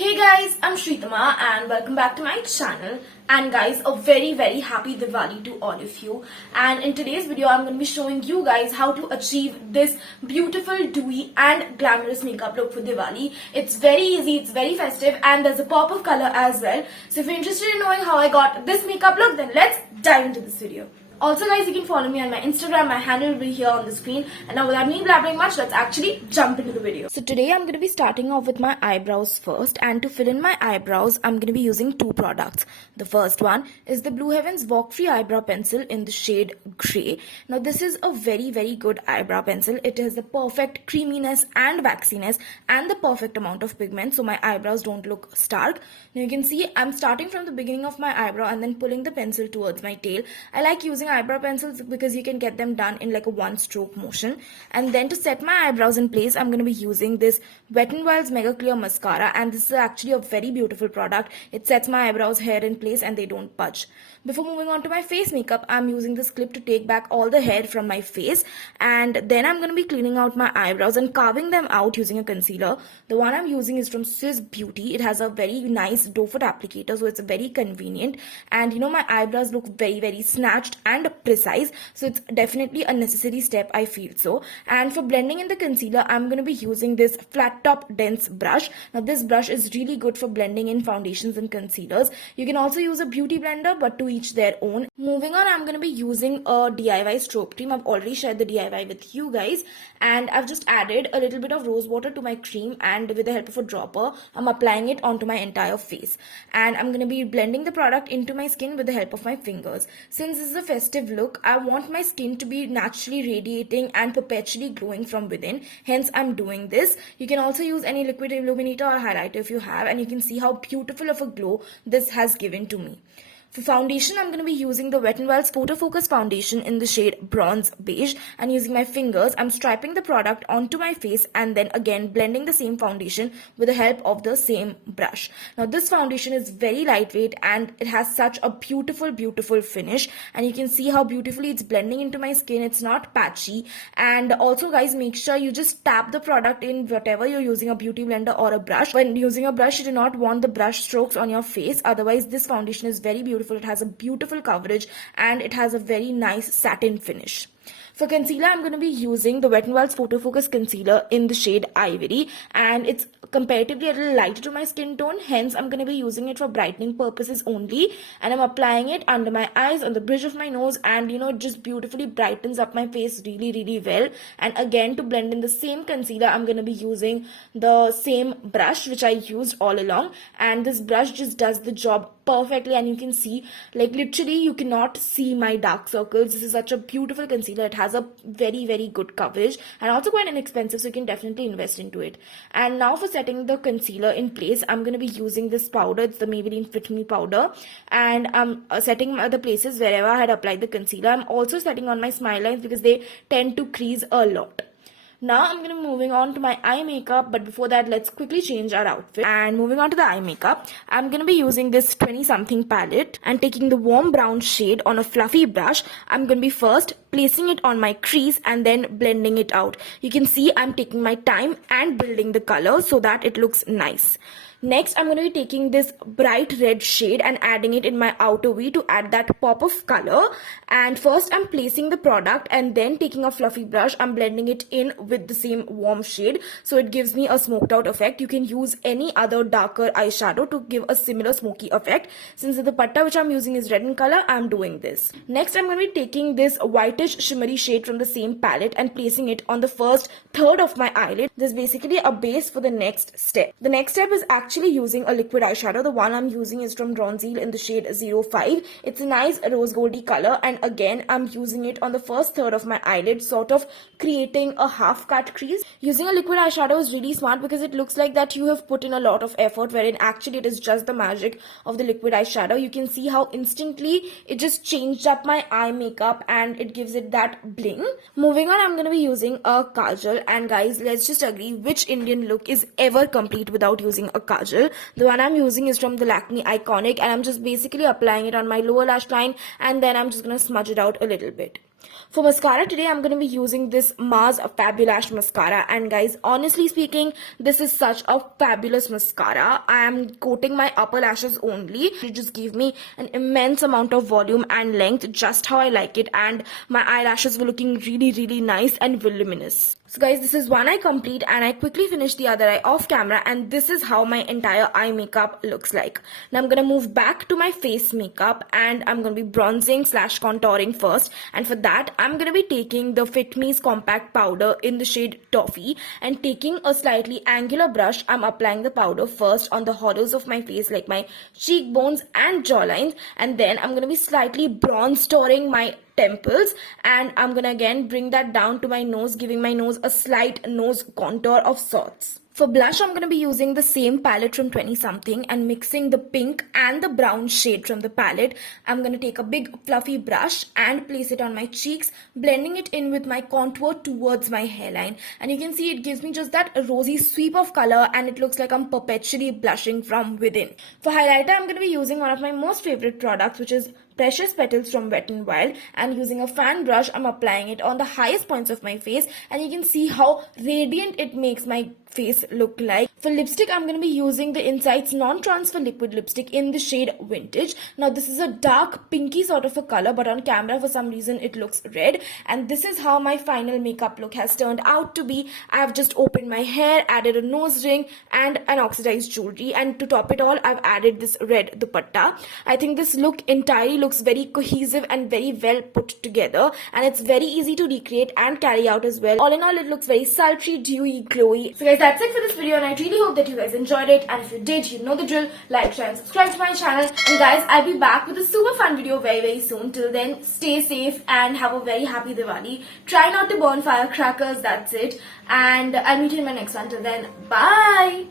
Hey guys, I'm Shritama and welcome back to my channel. And guys, a very happy Diwali to all of you. And in today's video, I'm going to be showing you guys how to achieve this beautiful, dewy and glamorous makeup look for Diwali. It's very easy, it's very festive, and there's a pop of color as well. So if you're interested in knowing how I got this makeup look, then let's dive into this video. Also guys, you can follow me on my Instagram. My handle will be here on the screen. And now without me blabbering much, let's actually jump into the video. So today I'm going to be starting off with my eyebrows first. And to fill in my eyebrows, I'm going to be using two products. The first one is the Blue Heavens Walk Free Eyebrow Pencil in the shade Grey. Now this is a very good eyebrow pencil. It has the perfect creaminess and waxiness and the perfect amount of pigment, so my eyebrows don't look stark. Now you can see I'm starting from the beginning of my eyebrow and then pulling the pencil towards my tail. I like using eyebrow pencils because you can get them done in like a one stroke motion. And then to set my eyebrows in place, I'm going to be using this Wet n Wild's Mega Clear Mascara, and this is actually a very beautiful product. It sets my eyebrows hair in place and they don't budge. Before moving on to my face makeup, I'm using this clip to take back all the hair from my face, and then I'm going to be cleaning out my eyebrows and carving them out using a concealer. The one I'm using is from Swiss Beauty. It has a very nice doe foot applicator, so it's very convenient, and my eyebrows look very snatched and precise, so it's definitely a necessary step, I feel so. And for blending in the concealer, I'm going to be using this flat top dense brush. Now this brush is really good for blending in foundations and concealers. You can also use a beauty blender, but to each their own. Moving on, I'm going to be using a DIY stroke cream. I've already shared the DIY with you guys, and I've just added a little bit of rose water to my cream, and with the help of a dropper, I'm applying it onto my entire face, and I'm going to be blending the product into my skin with the help of my fingers. Since this is a festive look, I want my skin to be naturally radiating and perpetually glowing from within, hence I'm doing this. You can also use any liquid illuminator or highlighter if you have, and you can see how beautiful of a glow this has given to me. For foundation, I'm going to be using the Wet n Wild's Photo Focus Foundation in the shade Bronze Beige, and using my fingers, I'm striping the product onto my face and then again blending the same foundation with the help of the same brush. Now this foundation is very lightweight and it has such a beautiful finish, and you can see how beautifully it's blending into my skin. It's not patchy. And also guys, make sure you just tap the product in whatever you're using, a beauty blender or a brush. When using a brush, you do not want the brush strokes on your face, otherwise this foundation is very beautiful. It has a beautiful coverage and it has a very nice satin finish. For concealer, I'm going to be using the Wet n Wild's Photo Focus Concealer in the shade Ivory, and it's comparatively a little lighter to my skin tone, hence I'm going to be using it for brightening purposes only, and I'm applying it under my eyes, on the bridge of my nose, and it just beautifully brightens up my face really well. And again, to blend in the same concealer, I'm going to be using the same brush which I used all along, and this brush just does the job perfectly, and you can see, like, literally you cannot see my dark circles. This is such a beautiful concealer. It has a very good coverage and also quite inexpensive, so you can definitely invest into it. And now for setting the concealer in place, I'm going to be using this powder. It's the Maybelline Fit Me powder, and I'm setting the places wherever I had applied the concealer. I'm also setting on my smile lines because they tend to crease a lot. Now I'm going to be moving on to my eye makeup, but before that, let's quickly change our outfit. And moving on to the eye makeup, I'm going to be using this 20 something palette and taking the warm brown shade on a fluffy brush. I'm going to be first placing it on my crease and then blending it out. You can see I'm taking my time and building the color so that it looks nice. Next, I'm going to be taking this bright red shade and adding it in my outer V to add that pop of color. And first, I'm placing the product and then taking a fluffy brush, I'm blending it in with the same warm shade, so it gives me a smoked out effect. You can use any other darker eyeshadow to give a similar smoky effect. Since the dupatta which I'm using is red in color, I'm doing this. Next, I'm going to be taking this whitish shimmery shade from the same palette and placing it on the first third of my eyelid. This is basically a base for the next step. The next step is actually using a liquid eyeshadow. The one I'm using is from Bronzeel in the shade 05. It's a nice rose goldy color, and again I'm using it on the first third of my eyelid, sort of creating a half cut crease. Using a liquid eyeshadow is really smart because it looks like that you have put in a lot of effort, wherein actually it is just the magic of the liquid eyeshadow. You can see how instantly it just changed up my eye makeup and it gives it that bling. Moving on, I'm going to be using a kajal, and guys, let's just agree which Indian look is ever complete without using a kajal. The one I'm using is from the Lakme Iconic, and I'm just basically applying it on my lower lash line, and then I'm just going to smudge it out a little bit. For mascara today, I'm going to be using this Mars Fabulash mascara, and guys, honestly speaking, this is such a fabulous mascara. I am coating my upper lashes only. It just gave me an immense amount of volume and length, just how I like it, and my eyelashes were looking really nice and voluminous. So guys, this is one eye complete, and I quickly finished the other eye off camera, and this is how my entire eye makeup looks like. Now I'm gonna move back to my face makeup, and I'm gonna be bronzing slash contouring first, and for that I'm gonna be taking the Fit Me's compact powder in the shade Toffee, and taking a slightly angular brush, I'm applying the powder first on the hollows of my face, like my cheekbones and jawlines, and then I'm gonna be slightly bronze touring my temples, and I'm gonna again bring that down to my nose, giving my nose a slight nose contour of sorts. For blush, I'm going to be using the same palette from 20 something and mixing the pink and the brown shade from the palette. I'm going to take a big fluffy brush and place it on my cheeks, blending it in with my contour towards my hairline. And you can see it gives me just that rosy sweep of color, and it looks like I'm perpetually blushing from within. For highlighter, I'm going to be using one of my most favorite products, which is Precious Petals from Wet n Wild, and using a fan brush, I'm applying it on the highest points of my face, and you can see how radiant it makes my face look like. For lipstick, I'm going to be using the Insights Non-Transfer Liquid Lipstick in the shade Vintage. Now this is a dark pinky sort of a color, but on camera for some reason it looks red, and this is how my final makeup look has turned out to be. I have just opened my hair, added a nose ring and an oxidized jewelry, and to top it all I've added this red dupatta. I think this look entirely looks very cohesive and very well put together, and it's very easy to recreate and carry out as well. All in all, it looks very sultry, dewy, glowy. So guys, that's it for this video, and I really hope that you guys enjoyed it, and if you did, you know the drill. Like, share and subscribe to my channel, and guys, I'll be back with a super fun video very soon. Till then, stay safe and have a very happy Diwali. Try not to burn firecrackers, that's it, and I'll meet you in my next one. Till then, bye.